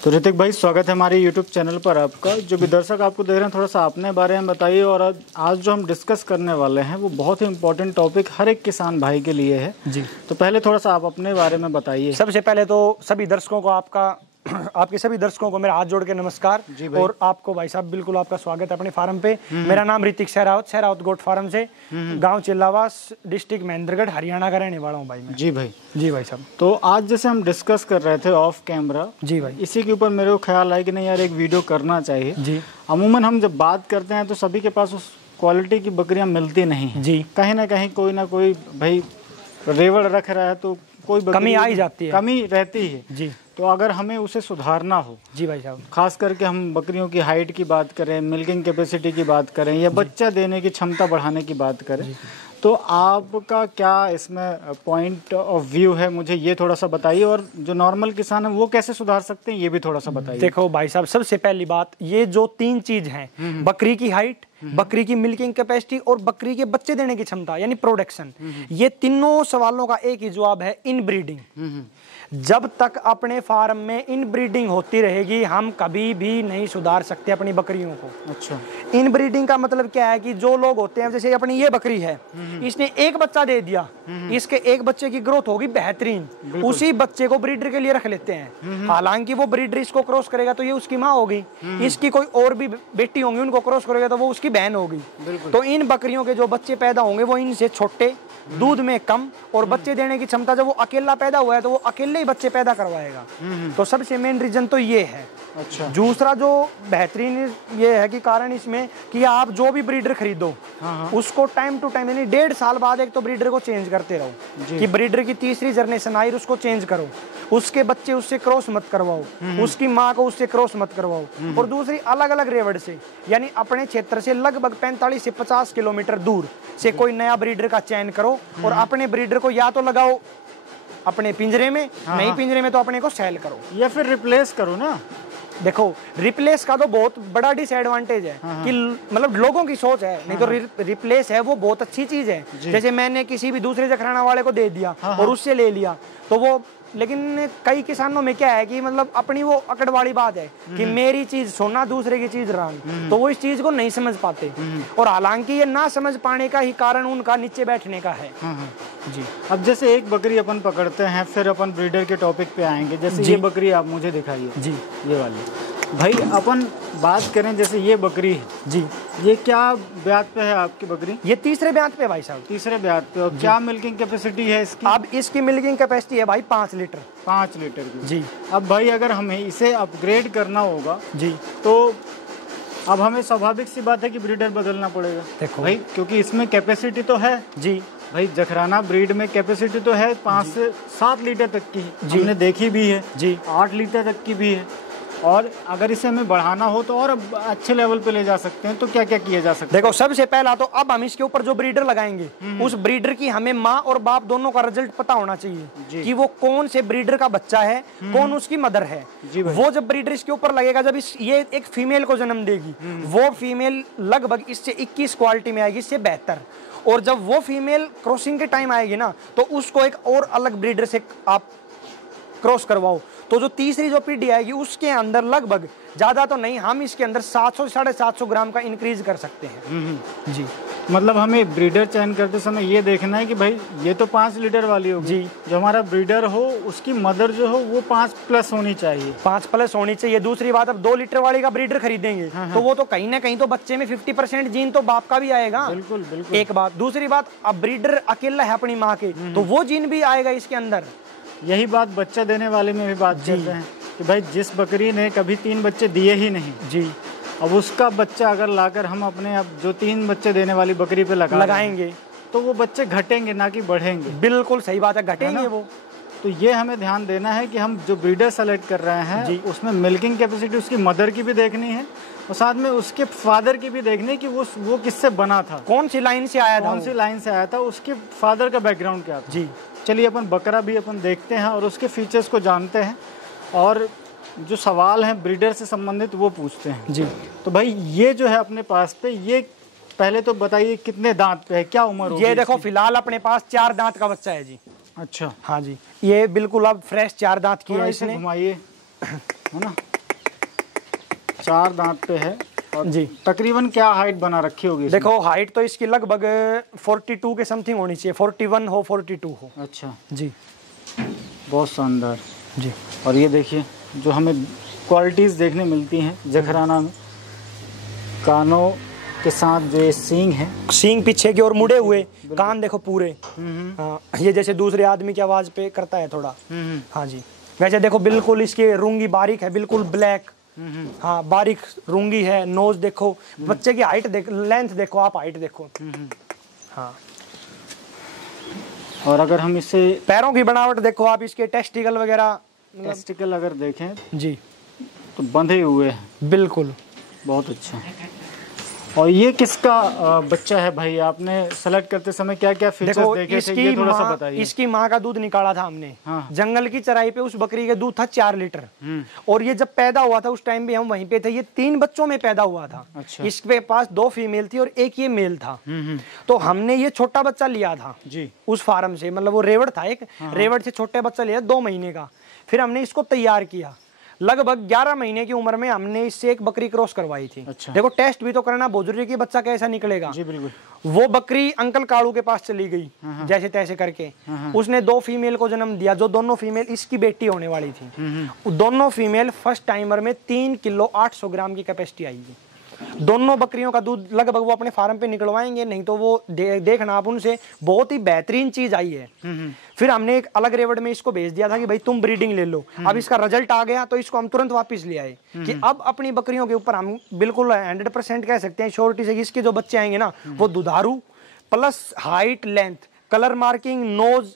तो ऋतिक भाई, स्वागत है हमारे YouTube चैनल पर आपका। जो भी दर्शक आपको देख रहे हैं, थोड़ा सा अपने बारे में बताइए। और आज जो हम डिस्कस करने वाले हैं वो बहुत ही इम्पोर्टेंट टॉपिक हर एक किसान भाई के लिए है जी। तो पहले थोड़ा सा आप अपने बारे में बताइए। सबसे पहले तो सभी दर्शकों को आपके सभी दर्शकों को मेरा हाथ जोड़ के नमस्कार। और आपको भाई साहब बिल्कुल आपका स्वागत है अपने फार्म पे। मेरा नाम ऋतिक सहरावत गोट फार्म से, गांव चिल्लावास, डिस्ट्रिक्ट महेंद्रगढ़, हरियाणा का रहने वाला हूं भाई मैं। जी भाई साहब। तो आज जैसे हम डिस्कस कर रहे थे ऑफ कैमरा, जी भाई, इसी के ऊपर मेरे को ख्याल आया कि नहीं यार, एक वीडियो करना चाहिए जी। अमूमन हम जब बात करते हैं तो सभी के पास उस क्वालिटी की बकरियां मिलती नहीं जी। कहीं ना कहीं कोई ना कोई भाई रेवड़ रख रहा है तो कोई कमी आ ही जाती है, कमी रहती है जी। तो अगर हमें उसे सुधारना हो जी भाई साहब, खास करके हम बकरियों की हाइट की बात करें, मिल्किंग कैपेसिटी की बात करें या बच्चा देने की क्षमता बढ़ाने की बात करें, तो आपका क्या इसमें पॉइंट ऑफ व्यू है, मुझे ये थोड़ा सा बताइए। और जो नॉर्मल किसान है वो कैसे सुधार सकते हैं ये भी थोड़ा सा बताइए। देखो भाई साहब, सबसे पहली बात, ये जो 3 चीज हैं, बकरी की हाइट, बकरी की मिल्किंग कैपेसिटी और बकरी के बच्चे देने की क्षमता यानी प्रोडक्शन, ये तीनों सवालों का एक ही जवाब है, इनब्रीडिंग। जब तक अपने फार्म में इनब्रीडिंग होती रहेगी हम कभी भी नहीं सुधार सकते अपनी बकरियों को। अच्छा, इनब्रीडिंग का मतलब क्या है कि जो लोग होते हैं, जैसे अपनी ये बकरी है, इसने एक बच्चा दे दिया, इसके एक बच्चे की ग्रोथ होगी बेहतरीन, उसी बच्चे को ब्रीडर के लिए रख लेते हैं। हालांकि वो ब्रीडर इसको क्रॉस करेगा तो ये उसकी माँ होगी, इसकी कोई और भी बेटी होंगी, उनको क्रॉस करेगा तो वो उसकी बहन होगी। तो इन बकरियों के जो बच्चे पैदा होंगे वो इनसे छोटे, दूध में कम और बच्चे देने की क्षमता, जब वो अकेला पैदा हुआ है तो वो अकेले ही बच्चे पैदा करवाएगा। तो सबसे मेन रीजन तो ये है। अच्छा, दूसरा जो बेहतरीन ये है कि कारण इसमें कि आप जो भी ब्रीडर खरीदो उसको टाइम टू टाइम यानी 1.5 साल बाद एक तो ब्रीडर को चेंज करते रहो कि ब्रीडर की तीसरी जनरेशन आई उसको चेंज करो, उसके बच्चे उससे क्रॉस मत करवाओ, उसकी माँ को उससे क्रॉस मत करवाओ। और दूसरी, अलग अलग रेवड़ से यानी अपने क्षेत्र से लगभग 45 से 50 किलोमीटर दूर से कोई नया ब्रीडर का चयन करो और अपने ब्रीडर को या तो लगाओ अपने पिंजरे में, नहीं पिंजरे में तो अपने को सेल करो या फिर रिप्लेस करो ना। देखो, रिप्लेस का तो बहुत बड़ा डिसएडवांटेज है कि मतलब लोगों की सोच है, नहीं तो रिप्लेस है वो बहुत अच्छी चीज है। जैसे मैंने किसी भी दूसरे जखराना वाले को दे दिया और उससे ले लिया तो वो, लेकिन कई किसानों में क्या है कि मतलब अपनी वो अकड़ वाली बात है कि मेरी चीज सोना दूसरे की चीज रान, तो वो इस चीज को नहीं समझ पाते। और हालांकि ये ना समझ पाने का ही कारण उनका नीचे बैठने का है जी। अब जैसे एक बकरी अपन पकड़ते हैं, फिर अपन ब्रीडर के टॉपिक पे आएंगे। जैसे ये बकरी आप मुझे दिखाइए जी, ये वाली भाई। अपन बात करें जैसे ये बकरी है जी, ये क्या ब्यात पे है आपकी बकरी? ये तीसरे ब्यात पे भाई साहब, तीसरे ब्यात पे। और क्या मिल्किंग कैपेसिटी है इसकी? अब इसकी मिल्किंग कैपेसिटी है भाई 5 लीटर। 5 लीटर की जी। अब भाई अगर हमें इसे अपग्रेड करना होगा जी, तो अब हमें स्वाभाविक सी बात है कि ब्रीडर बदलना पड़ेगा। देखो भाई, क्योंकि इसमें कैपेसिटी तो है जी भाई, जखराना ब्रीड में कैपेसिटी तो है 5 से 7 लीटर तक की, हमने देखी भी है जी, 8 लीटर तक की भी है। और अगर इसे हमें बढ़ाना हो तो और अच्छे लेवल पे ले जा सकते हैं, तो क्या क्या किया जा सकता है? देखो, सबसे पहला तो अब हम इसके ऊपर जो ब्रीडर लगाएंगे उस ब्रीडर की हमें माँ और बाप दोनों का रिजल्ट पता होना चाहिए कि वो कौन से ब्रीडर का बच्चा है, कौन उसकी मदर है। वो जब ब्रीडर इसके ऊपर लगेगा, जब ये एक फीमेल को जन्म देगी, वो फीमेल लगभग इससे 21 क्वालिटी में आएगी, इससे बेहतर। और जब वो फीमेल क्रॉसिंग के टाइम आएगी ना, तो उसको एक और अलग ब्रीडर से आप क्रॉस करवाओ, तो जो तीसरी जो पीढ़ी आएगी उसके अंदर लगभग, ज्यादा तो नहीं, हम इसके अंदर 700 से 750 ग्राम का इंक्रीज कर सकते हैं जी। मतलब हमें ब्रीडर चयन करते समय ये देखना है कि भाई ये तो 5 लीटर वाली होगी जी, जो हमारा ब्रीडर हो उसकी मदर जो हो वो 5+ होनी चाहिए, 5+ होनी चाहिए। दूसरी बात, अब 2 लीटर वाली का ब्रीडर खरीदेंगे तो वो तो कहीं ना कहीं तो बच्चे में 50% जीन तो बाप का भी आएगा। बिल्कुल बिल्कुल, एक बात। दूसरी बात, अब ब्रीडर अकेला है अपनी माँ के, तो वो जीन भी आएगा इसके अंदर। यही बात बच्चा देने वाले में भी बात करते हैं कि भाई जिस बकरी ने कभी 3 बच्चे दिए ही नहीं जी, अब उसका बच्चा अगर लाकर हम अपने अब जो 3 बच्चे देने वाली बकरी पे लगाएंगे तो वो बच्चे घटेंगे ना कि बढ़ेंगे। बिल्कुल सही बात है, घटेंगे वो। तो ये हमें ध्यान देना है कि हम जो ब्रीडर सेलेक्ट कर रहे हैं उसमें मिल्किंग कैपेसिटी उसकी मदर की भी देखनी है और साथ में उसके फादर की भी देखनी है कि वो किससे बना था, कौन सी लाइन से आया था, कौन सी लाइन से आया था, उसके फादर का बैकग्राउंड क्या था जी। चलिए अपन बकरा भी अपन देखते हैं और उसके फीचर्स को जानते हैं और जो सवाल हैं ब्रीडर से संबंधित वो पूछते हैं जी। तो भाई ये जो है अपने पास पे, ये पहले तो बताइए कितने दांत पे है, क्या उम्र होगी? ये देखो, फिलहाल अपने पास 4 दांत का बच्चा है जी। अच्छा, हाँ जी, ये बिल्कुल अब फ्रेश 4 दांत की है। इसने घुमाइए, है ना। 4 दांत पे है और जी। तकरीबन क्या हाइट बना रखी होगी इसमें? देखो हाइट तो इसकी लगभग 42 के समथिंग होनी चाहिए, 41 हो 42 हो। अच्छा जी, बहुत शानदार जी। और ये देखिए जो हमें क्वालिटीज़ देखने मिलती हैं जखराना में, कानों के साथ जो ये सींग है, सींग पीछे की ओर मुड़े हुए, कान देखो पूरे। हाँ, ये जैसे दूसरे आदमी की आवाज पे करता है थोड़ा। हाँ जी। वैसे देखो बिल्कुल इसकी रूंगी बारीक है, बिल्कुल ब्लैक। हाँ, बारीक रूंगी है। नोज देखो, बच्चे की हाइट देखो, लेंथ देखो, आप हाइट देखो। हाँ, और अगर हम इसे पैरों की बनावट देखो आप, इसके टेस्टिकल वगैरह, टेस्टिकल अगर देखें जी तो बंधे हुए हैं। बिल्कुल। बहुत अच्छा। और ये किसका बच्चा है भाई? आपने सेलेक्ट करते समय क्या क्या फीचर्स देखे थे, ये थोड़ा सा बताइए। इसकी माँ का दूध निकाला था हमने। हाँ। जंगल की चराई पे उस बकरी का दूध था 4 लीटर। और ये जब पैदा हुआ था उस टाइम भी हम वहीं पे थे। ये 3 बच्चों में पैदा हुआ था। अच्छा। इसके पास 2 फीमेल थी और 1 ये मेल था। तो हमने ये छोटा बच्चा लिया था जी उस फार्म से, मतलब वो रेवड़ था एक। रेवड़ से छोटे बच्चा लिया 2 महीने का। फिर हमने इसको तैयार किया। लगभग 11 महीने की उम्र में हमने इससे एक बकरी क्रॉस करवाई थी। अच्छा। देखो टेस्ट भी तो करना बहुत जरूरी है कि बच्चा कैसा निकलेगा। जी बिल्कुल। वो बकरी अंकल कालू के पास चली गई जैसे तैसे करके। उसने 2 फीमेल को जन्म दिया, जो दोनों फीमेल इसकी बेटी होने वाली थी। दोनों फीमेल फर्स्ट टाइमर में 3 किलो 800 ग्राम की कैपेसिटी आएगी। दोनों बकरियों का दूध लगभग वो अपने फार्म पे निकलवाएंगे, नहीं तो वो देखना आप उनसे, बहुत ही बेहतरीन चीज आई है। फिर हमने एक अलग रेवड़ में इसको भेज दिया था कि भाई तुम ब्रीडिंग ले लो। अब इसका रिजल्ट आ गया तो इसको हम तुरंत वापस ले आए कि अब अपनी बकरियों के ऊपर हम बिल्कुल 100% कह सकते हैं श्योरिटी से कि इसके जो बच्चे आएंगे ना वो दुधारू plus height, length, colour marking, nose,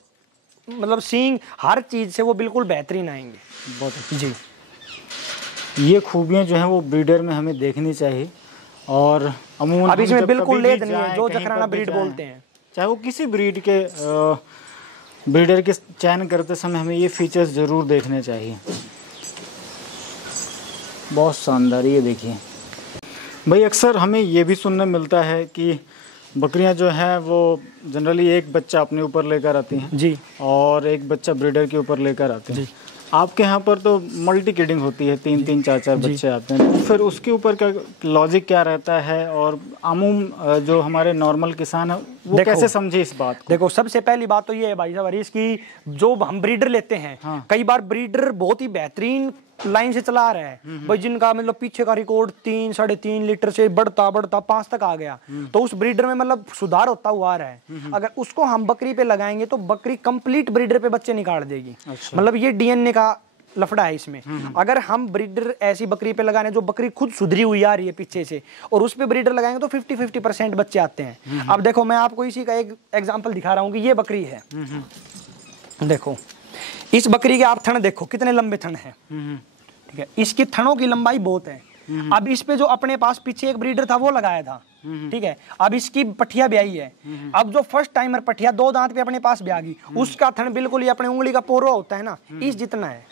मतलब सींग, हर चीज से वो बिल्कुल बेहतरीन आएंगे। बहुत अच्छा। जी, ये खूबियाँ जो हैं वो ब्रीडर में हमें देखनी चाहिए। और अमूमन अब इसमें बिल्कुल लेद नहीं है, जो कहीं जखराना पर भी ब्रीड जाएं, बोलते हैं, चाहे वो किसी ब्रीड के ब्रीडर के चयन करते समय हमें ये फीचर्स ज़रूर देखने चाहिए। बहुत शानदार। ये देखिए भाई, अक्सर हमें ये भी सुनने मिलता है कि बकरियां जो हैं वो जनरली एक बच्चा अपने ऊपर लेकर आती हैं जी, और एक बच्चा ब्रीडर के ऊपर लेकर आते हैं। आपके यहाँ पर तो मल्टी किडिंग होती है, 3-3 4-4 बच्चे आते हैं, तो फिर उसके ऊपर का लॉजिक क्या रहता है और आमूम जो हमारे नॉर्मल किसान है वो कैसे समझे इस बात को? देखो सबसे पहली बात तो ये है भाई साहब हरीश की, जो हम ब्रीडर लेते हैं, हाँ। कई बार ब्रीडर बहुत ही बेहतरीन लाइन से चला रहा है भाई, जिनका मतलब पीछे का रिकॉर्ड 3-3.5 लीटर से बढ़ता 5 तक आ गया, तो उस ब्रीडर में मतलब सुधार होता हुआ आ रहा है। अगर उसको हम बकरी पे लगाएंगे तो बकरी कंप्लीट ब्रीडर पे बच्चे निकाल देगी। अच्छा। मतलब ये डीएनए का लफड़ा है इसमें। अगर हम ब्रीडर ऐसी बकरी पे लगाने जो बकरी खुद सुधरी हुई आ रही है पीछे से, और उस पे ब्रीडर लगाएंगे तो 50-50% बच्चे आते हैं। अब देखो मैं आपको इसी का एक एग्जांपल दिखा रहा हूँ कि ये बकरी है। देखो इस बकरी के आप थन देखो कितने लंबे थन है, ठीक है, इसके थनों की लंबाई बहुत है। अब इस पे जो अपने पास पीछे एक ब्रीडर था वो लगाया था, ठीक है, अब इसकी पठिया ब्याई है। अब जो फर्स्ट टाइमर पठिया 2 दांत पे अपने पास ब्यागी, उसका थन बिल्कुल ही अपने उंगली का पोरो होता है ना, इस जितना है।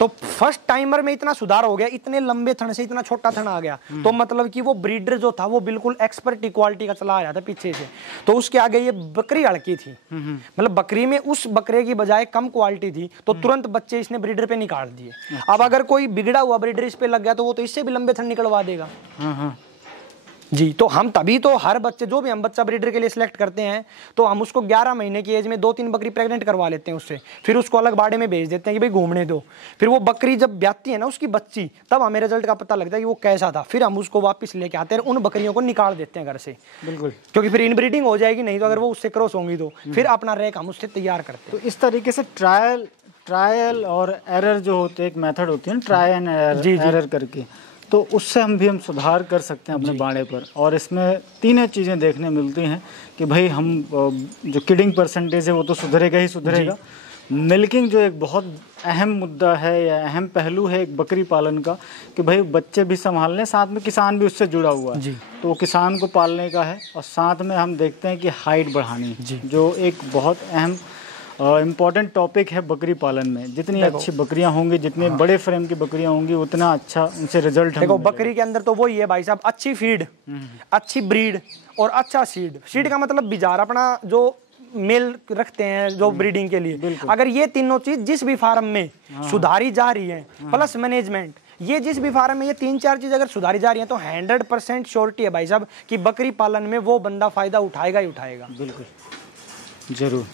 तो फर्स्ट टाइमर में इतना सुधार हो गया, इतने लंबे थन से इतना छोटा थन आ गया, तो मतलब कि वो ब्रीडर जो था वो बिल्कुल एक्सपर्ट क्वालिटी का चला रहा था पीछे से। तो उसके आगे ये बकरी अड़की थी, मतलब बकरी में उस बकरे की बजाय कम क्वालिटी थी, तो तुरंत बच्चे इसने ब्रीडर पे निकाल दिए। अब अगर कोई बिगड़ा हुआ ब्रीडर इस पे लग गया तो वो तो इससे भी लंबे थन निकलवा देगा। जी, तो हम तभी तो हर बच्चे, जो भी हम बच्चा ब्रीडर के लिए सिलेक्ट करते हैं, तो हम उसको 11 महीने की एज में 2-3 बकरी प्रेग्नेंट करवा लेते हैं उससे, फिर उसको अलग बाड़े में भेज देते हैं कि भाई घूमने दो। फिर वो बकरी जब ब्याती है ना उसकी बच्ची, तब हमें रिजल्ट का पता लगता है कि वो कैसा था। फिर हम उसको वापस लेके आते हैं, उन बकरियों को निकाल देते हैं घर से, बिल्कुल, क्योंकि फिर इनब्रीडिंग हो जाएगी, नहीं तो अगर वो उससे क्रॉस होंगी तो फिर अपना रैक हम उससे तैयार करते हैं। तो इस तरीके से ट्रायल और एरर जो होते हैं, एक मेथड होती है ना, ट्राई एंड एरर करके, तो उससे हम सुधार कर सकते हैं अपने बाड़े पर। और इसमें 3 चीज़ें देखने मिलती हैं कि भाई हम जो किडिंग परसेंटेज है वो तो सुधरेगा ही सुधरेगा। मिल्किंग जो एक बहुत अहम मुद्दा है या अहम पहलू है एक बकरी पालन का, कि भाई बच्चे भी संभालने, साथ में किसान भी उससे जुड़ा हुआ है, तो वो किसान को पालने का है। और साथ में हम देखते हैं कि हाइट बढ़ानी, जो एक बहुत अहम इम्पॉर्टेंट टॉपिक है बकरी पालन में। जितनी अच्छी बकरियां होंगी, जितने बड़े फ्रेम की बकरियां होंगी, उतना अच्छा उनसे रिजल्ट। देखो बकरी के अंदर तो वही है भाई साहब, अच्छी फीड, अच्छी ब्रीड और अच्छा सीड। सीड का मतलब बिजार अपना जो मेल रखते हैं जो ब्रीडिंग के लिए, अगर ये तीनों चीज जिस भी फार्म में सुधारी जा रही है, प्लस मैनेजमेंट, ये जिस भी फार्म में ये 3-4 चीज अगर सुधारी जा रही है तो 100% श्योरिटी है भाई साहब कि बकरी पालन में वो बंदा फायदा उठाएगा ही उठाएगा। बिल्कुल, जरूर।